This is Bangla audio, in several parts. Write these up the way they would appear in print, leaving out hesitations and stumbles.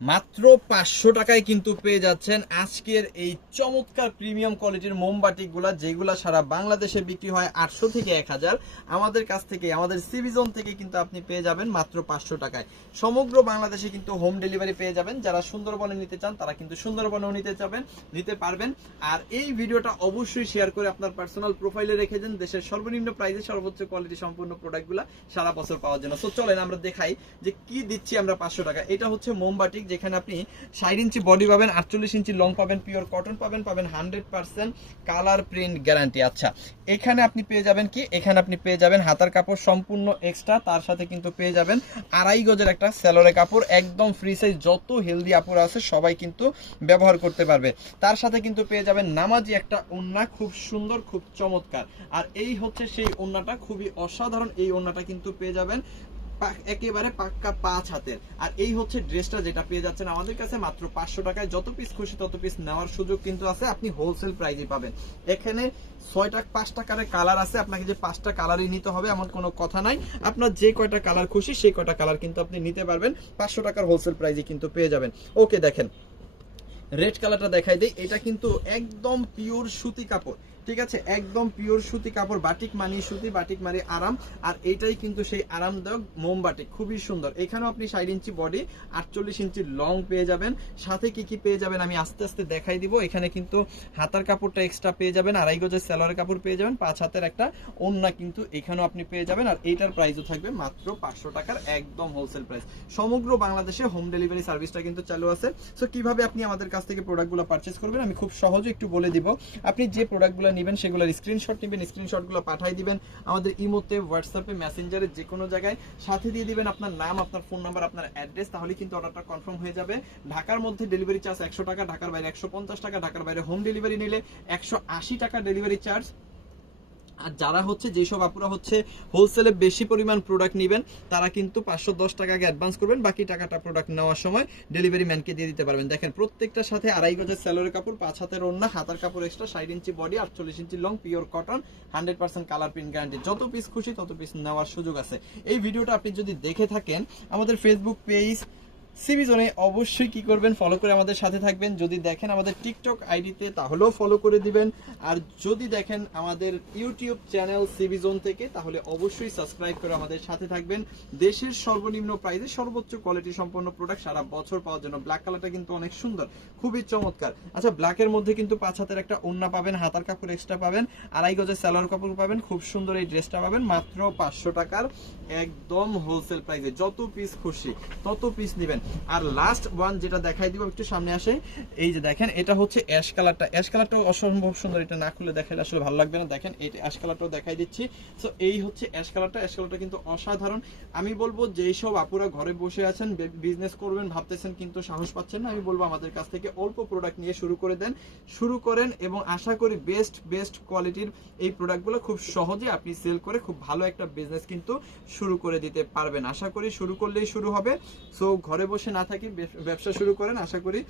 মাত্র 500 টাকায় কিন্তু পেয়ে যাচ্ছেন আজকের এই চমৎকার প্রিমিয়াম কোয়ালিটির মোমবাতিগুলা, যেগুলা সারা বাংলাদেশে বিক্রি হয় 800 থেকে 1000। আমাদের কাছ থেকে, আমাদের সিবি জোন থেকে কিন্তু আপনি পেয়ে যাবেন মাত্র 500 টাকায়। সমগ্র বাংলাদেশে কিন্তু হোম ডেলিভারি পেয়ে যাবেন। যারা সুন্দরবনে নিতে চান তারা কিন্তু সুন্দরবনেও নিতে পারবেন। আর এই ভিডিওটা অবশ্যই শেয়ার করে আপনার পার্সোনাল প্রোফাইলে রেখে দেন দেশের সর্বনিম্ন প্রাইসে সর্বোচ্চ কোয়ালিটি সম্পূর্ণ প্রোডাক্টগুলা সারা বছর পাওয়ার জন্য। সো চলেন আমরা দেখাই যে কি দিচ্ছি আমরা 500 টাকা। এটা হচ্ছে মোমবাতি, যেখানে আপনি 60 ইঞ্চি বডি পাবেন, 48 ইঞ্চি লং পাবেন, পিওর কটন পাবেন 100% কালার প্রিন্ট গ্যারান্টি। আচ্ছা, এখানে আপনি পেয়ে যাবেন কি, এখানে আপনি পেয়ে যাবেন হাতার কাপড় সম্পূর্ণ এক্সট্রা, তার সাথে কিন্তু পেয়ে যাবেন 2.5 গজের একটা সেলোরে কাপড়, একদম ফ্রি সাইজ। যত হেলদি আপুরা আছে সবাই কিন্তু ব্যবহার করতে পারবে। তার সাথে কিন্তু পেয়ে যাবেন নামাজি একটা ওড়না, খুব সুন্দর, খুব চমৎকার। আর এই হচ্ছে সেই ওড়নাটা, খুবই অসাধারণ। এই ওড়নাটা কিন্তু পেয়ে যাবেন একেবারে পাক্কা 5 হাতের। আর এই হচ্ছে ড্রেসটা, যেটা পেয়ে যাচ্ছেন আমাদের কাছে মাত্র 500 টাকায়। যত পিস খুশি তত পিস নেওয়ার সুযোগ কিন্তু আছে, আপনি হোলসেল প্রাইসে পাবেন। এখানে 5টা কালার আছে, আপনাকে যে 5টা কালারই নিতে হবে এমন কোনো কথা নাই। আপনার যে কয়টা কালার খুশি সেই কয়টা কালার কিন্তু আপনি নিতে পারবেন। 500 টাকার হোলসেল প্রাইসে কিন্তু পেয়ে যাবেন। ওকে, দেখেন রেড কালারটা দেখাই দেই। এটা কিন্তু একদম পিওর সুতি কাপড়, ঠিক আছে, একদম পিওর সুতি কাপড়। বাটিক মানি সুতি, বাটিক মানি আরাম। আর এইটাই কিন্তু সেই আরামদায়ক মোমবাতি, খুবই সুন্দর। এখানেও আপনি 60 ইঞ্চি বডি, 48 ইঞ্চি লং পেয়ে যাবেন। সাথে কি কি পেয়ে যাবেন আমি আস্তে আস্তে দেখাই দিব। এখানে কিন্তু হাতার কাপড়টা এক্সট্রা পেয়ে যাবেন, 2.5 গজের সেলোয়ার কাপড় পেয়ে যাবেন, 5 হাতের একটা ওড়না কিন্তু এখানেও আপনি পেয়ে যাবেন। আর এইটার প্রাইসও থাকবে মাত্র 500 টাকার, একদম হোলসেল প্রাইস। সমগ্র বাংলাদেশে হোম ডেলিভারি সার্ভিসটা কিন্তু চালু আছে। সো কিভাবে আপনি আমাদের কাছ থেকে প্রোডাক্টগুলো পারচেজ করবেন আমি খুব সহজে একটু বলে দিব। আপনি যে প্রোডাক্টগুলো নেবেন সেগুলোর স্ক্রিনশট নেবেন, স্ক্রিনশটগুলো পাঠিয়ে দিবেন আমাদের ইমোতে, হোয়াটসঅ্যাপে, মেসেঞ্জারে, যে কোনো জায়গায়। সাথে দিয়ে দিবেন আপনার নাম, আপনার ফোন নাম্বার, আপনার অ্যাড্রেস, তাহলে কিন্তু অর্ডারটা কনফার্ম হয়ে যাবে। ঢাকার মধ্যে ডেলিভারি চার্জ 100 টাকা, ঢাকার বাইরে 150 টাকা, ঢাকার বাইরে হোম ডেলিভারি নিলে 180 টাকা ডেলিভারি চার্জ। আর যারা হচ্ছে, যেসব আপুরা হচ্ছে হোলসেলে বেশি পরিমাণ প্রোডাক্ট নেবেন, তারা কিন্তু 510 টাকা আগে অ্যাডভান্স করবেন, বাকি টাকাটা প্রোডাক্ট নেওয়ার সময় ডেলিভারি ম্যানকে দিয়ে দিতে পারবেন। দেখেন প্রত্যেকটার সাথে 2.5 গজের সেলোরের কাপড়, 5 হাতের ওড়না, হাতার কাপড় এক্সট্রা, 60 ইঞ্চি বডি, 48 ইঞ্চি long, pure cotton, 100% colour print guarantee. যত পিস খুশি তত পিস নেওয়ার সুযোগ আছে। এই ভিডিওটা আপনি যদি দেখে থাকেন আমাদের ফেসবুক পেজ সিবি জোনে, অবশ্যই কি করবেন, ফলো করে আমাদের সাথে থাকবেন। যদি দেখেন আমাদের টিকটক আইডিতে তাহলেও ফলো করে দিবেন। আর যদি দেখেন আমাদের ইউটিউব চ্যানেল সিবি জোন থেকে, তাহলে অবশ্যই সাবস্ক্রাইব করে আমাদের সাথে থাকবেন। দেশের সর্বনিম্ন প্রাইসে সর্বোচ্চ কোয়ালিটি সম্পন্ন প্রোডাক্ট সারা বছর পাওয়ার জন্য। ব্ল্যাক কালারটা কিন্তু অনেক সুন্দর, খুবই চমৎকার। আচ্ছা, ব্ল্যাকের মধ্যে কিন্তু 5 হাতের একটা ওড়না পাবেন, হাতার কাপড় এক্সট্রা পাবেন, 2.5 গজের সালোয়ার কাপড় পাবেন, খুব সুন্দর এই ড্রেসটা পাবেন মাত্র 500 টাকার, একদম হোলসেল প্রাইসে। যত পিস খুশি তত পিস নেবেন। আর লাস্ট ওয়ান যেটা দেখাই দিব, একটু সামনে আসে। এই যে দেখেন, এটা হচ্ছে অ্যাশ কালারটা। অ্যাশ কালারটাও অসম্ভব সুন্দর, এটা না খুলে দেখালে আসলে ভালো লাগবে না। দেখেন এই অ্যাশ কালারটাও দেখাই দিচ্ছি। সো এই হচ্ছে অ্যাশ কালারটা। অ্যাশ কালারটা কিন্তু অসাধারণ। আমি বলবো যেই সব আপুরা ঘরে বসে আছেন, বিজনেস করবেন ভাবতেছেন কিন্তু সাহস পাচ্ছেন না, আমি বলবো আমাদের কাছ থেকে অল্প প্রোডাক্ট নিয়ে শুরু করেন, এবং আশা করি বেস্ট কোয়ালিটির এই প্রোডাক্টগুলো খুব সহজে আপনি সেল করে খুব ভালো একটা বিজনেস কিন্তু শুরু করে দিতে পারবেন। আশা করি শুরু করলেই শুরু হবে। সো ঘরে বসে না থাকি, ব্যবসা শুরু করেন, আশা করি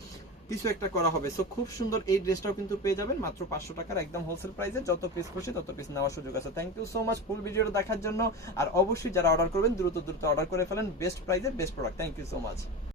কিছু একটা করা হবে। সো খুব সুন্দর এই ড্রেসটাও কিন্তু পেয়ে যাবেন মাত্র 500 টাকার, একদম হোলসেল প্রাইসে। যত পিস খুশি তত পিস নেওয়ার সুযোগ আছে। থ্যাংক ইউ সো মাচ ফুল ভিডিওটা দেখার জন্য। আর অবশ্যই যারা অর্ডার করবেন দ্রুত অর্ডার করে ফেলেন, বেস্ট প্রাইসে best product. Thank you so much.